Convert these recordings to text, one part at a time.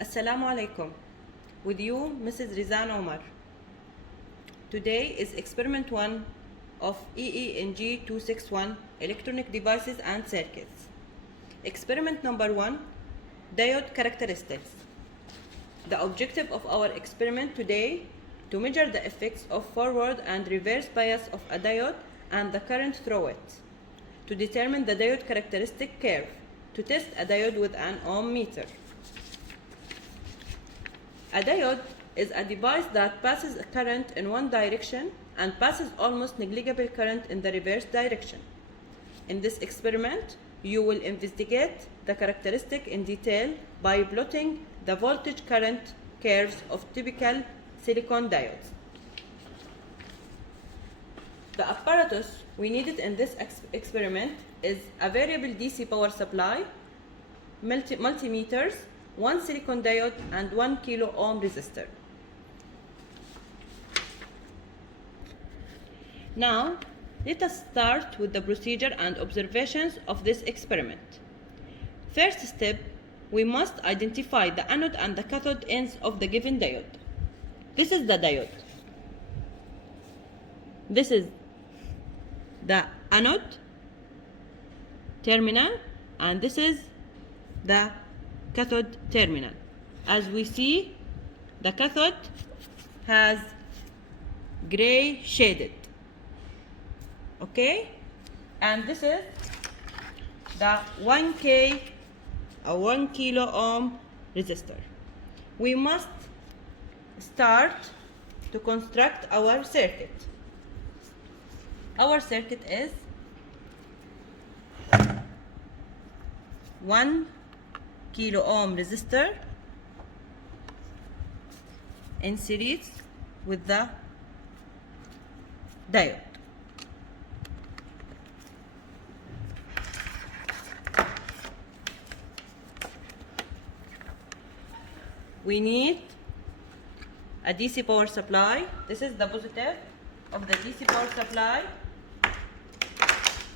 Assalamu alaikum. With you, Mrs. Rizan Omar. Today is experiment 1 of EENG261 electronic devices and circuits. Experiment number 1, diode characteristics. The objective of our experiment today to measure the effects of forward and reverse bias of a diode and the current through it. To determine the diode characteristic curve. To test a diode with an ohm meter. A diode is a device that passes a current in one direction and passes almost negligible current in the reverse direction. In this experiment, you will investigate the characteristic in detail by plotting the voltage current curves of typical silicon diodes. The apparatus we needed in this experiment is a variable DC power supply, multimeters, one silicon diode, and 1 kilo ohm resistor. Now, let us start with the procedure and observations of this experiment. First step, we must identify the anode and the cathode ends of the given diode. This is the diode. This is the anode terminal, and this is the cathode terminal. As we see, the cathode has gray shaded. Okay, and this is the 1 kilo ohm resistor. We must start to construct our circuit. Our circuit is 1 kilo ohm resistor in series with the diode. We need a DC power supply. This is the positive of the DC power supply,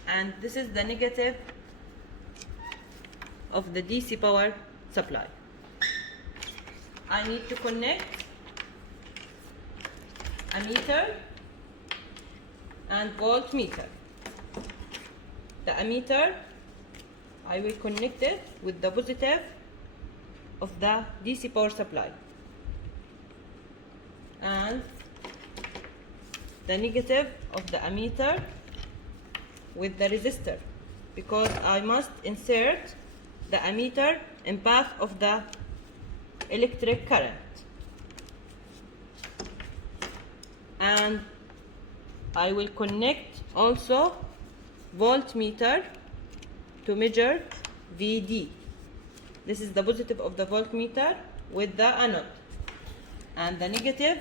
and this is the negative of the DC power supply. I need to connect ammeter and voltmeter. The ammeter, I will connect it with the positive of the DC power supply, and the negative of the ammeter with the resistor, because I must insert the ammeter in path of the electric current. And I will connect also voltmeter to measure VD. This is the positive of the voltmeter with the anode, and the negative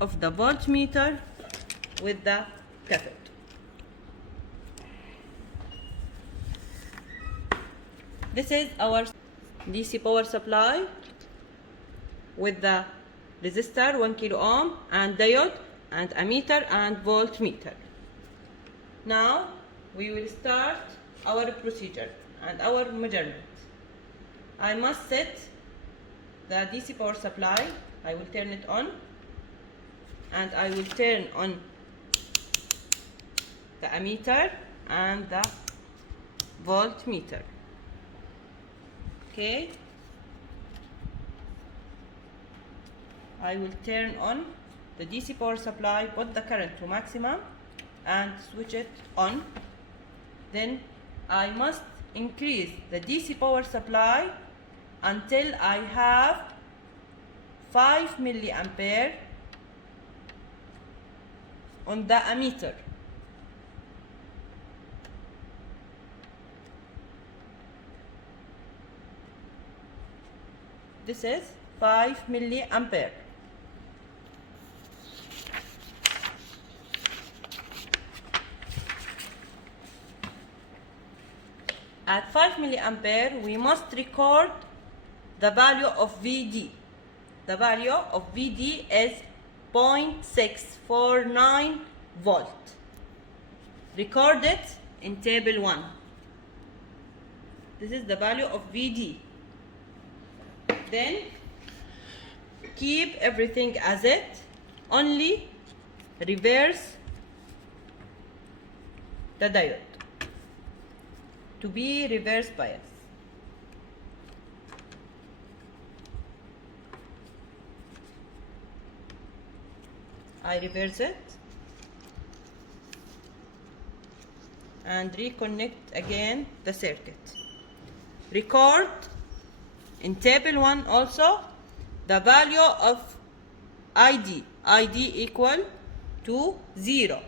of the voltmeter with the cathode. This is our DC power supply with the resistor 1 kilo ohm and diode and ammeter and voltmeter. Now we will start our procedure and our measurement. I must set the DC power supply. I will turn it on, and I will turn on the ammeter and the voltmeter. Okay, I will turn on the DC power supply, put the current to maximum and switch it on. Then I must increase the DC power supply until I have 5 milliampere on the ammeter. This is 5 milliampere. At 5 milliampere, we must record the value of VD. The value of VD is 0.649 volt. Record it in table 1. This is the value of VD. Then keep everything as it, only reverse the diode to be reverse bias. I reverse it and reconnect again the circuit. Record in table 1 also the value of ID equal to 0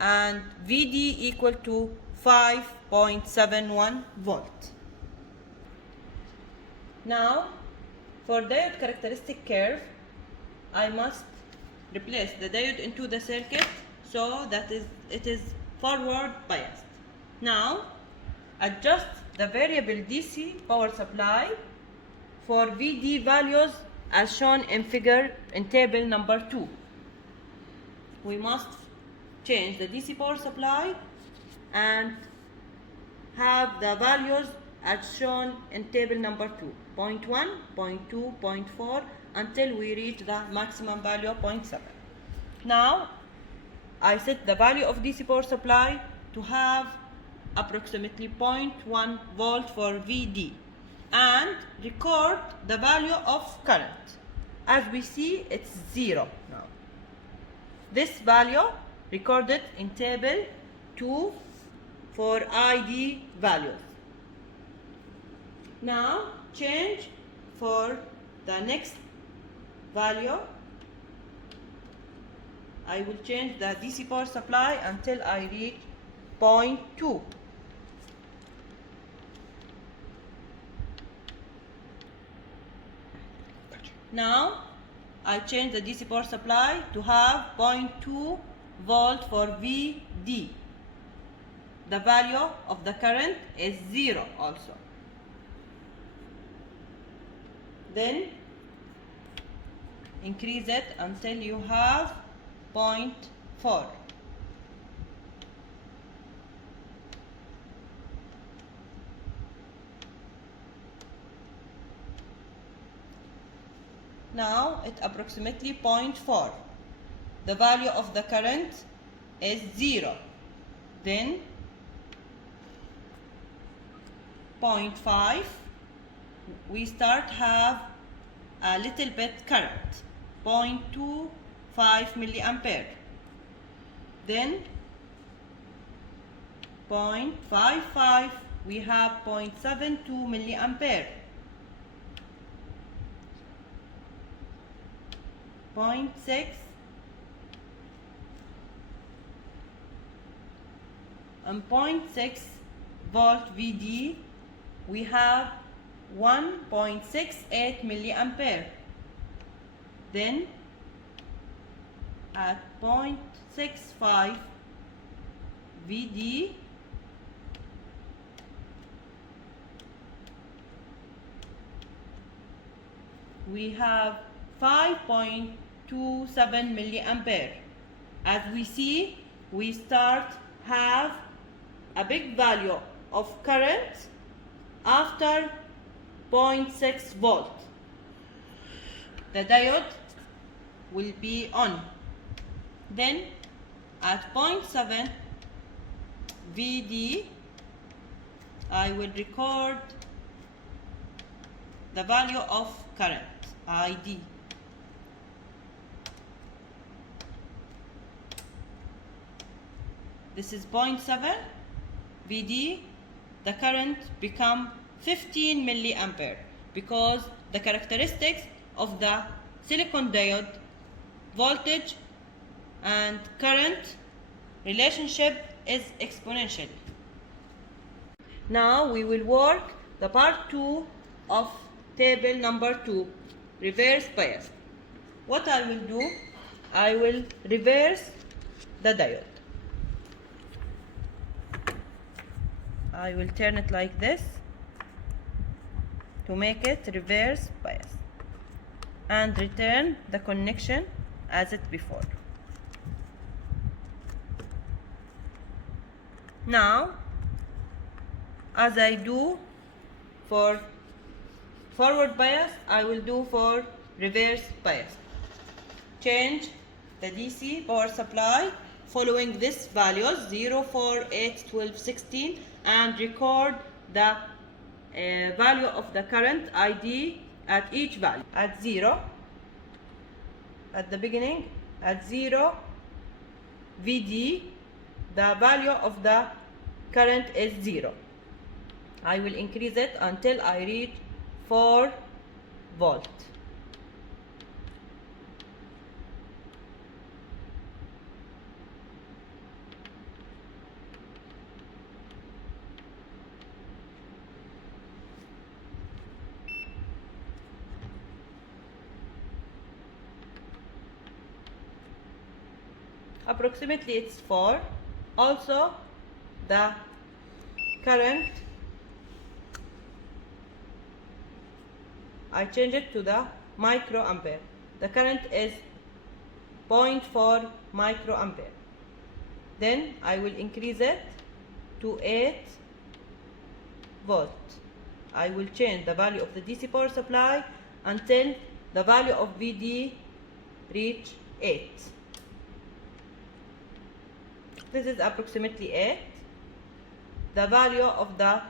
and VD equal to 5.71 volt. Now for diode characteristic curve, I must replace the diode into the circuit so that it is forward biased. Now adjust the variable DC power supply for VD values as shown in figure in table number 2. We must change the DC power supply and have the values as shown in table number 2, 0.1, 0.2, 0.4 until we reach the maximum value of 0.7. Now I set the value of DC power supply to have approximately 0.1 volt for VD and record the value of current. As we see, it's 0 now. This value recorded in table 2 for ID values. Now change for the next value. I will change the DC power supply until I reach 0.2. Now I change the DC power supply to have 0.2 volt for VD. The value of the current is 0 also. Then increase it until you have 0.4. Now it's approximately 0.4. The value of the current is 0. Then 0.5, we start have a little bit current, 0.25 milliampere. Then 0.55, we have 0.72 milliampere. 0.6 and 0.6 volt VD, we have 1.68 milliampere. Then at 0.65 VD, we have 5.27 milliampere. As we see, we start have a big value of current after 0.6 volt. The diode will be on. Then at 0.7 VD, I will record the value of current, ID. This is 0.7 VD. The current become 15 milliampere because the characteristics of the silicon diode voltage and current relationship is exponential. Now we will work the part 2 of table number 2, reverse bias. What I will do, I will reverse the diode. I will turn it like this to make it reverse bias and return the connection as it before. Now, as I do for forward bias, I will do for reverse bias. Change the DC power supply following this values 0, 4, 8, 12, 16 and record the value of the current ID at each value. At 0, at the beginning, at 0 VD, the value of the current is 0. I will increase it until I reach 4 volt. Approximately it's 4. Also the current, I change it to the microampere. The current is 0.4 microampere. Then I will increase it to 8 volt. I will change the value of the DC power supply until the value of VD reach 8. This is approximately 8. The value of the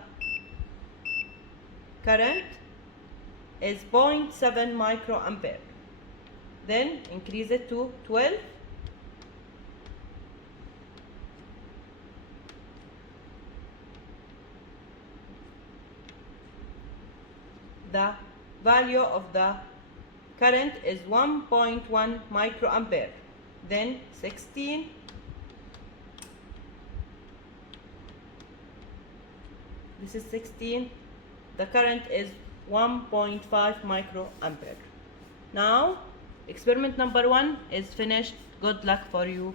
current is 0.7 microampere. Then increase it to 12. The value of the current is 1.1 microampere. Then 16. This is 16. The current is 1.5 microampere. Now, experiment number 1 is finished. Good luck for you.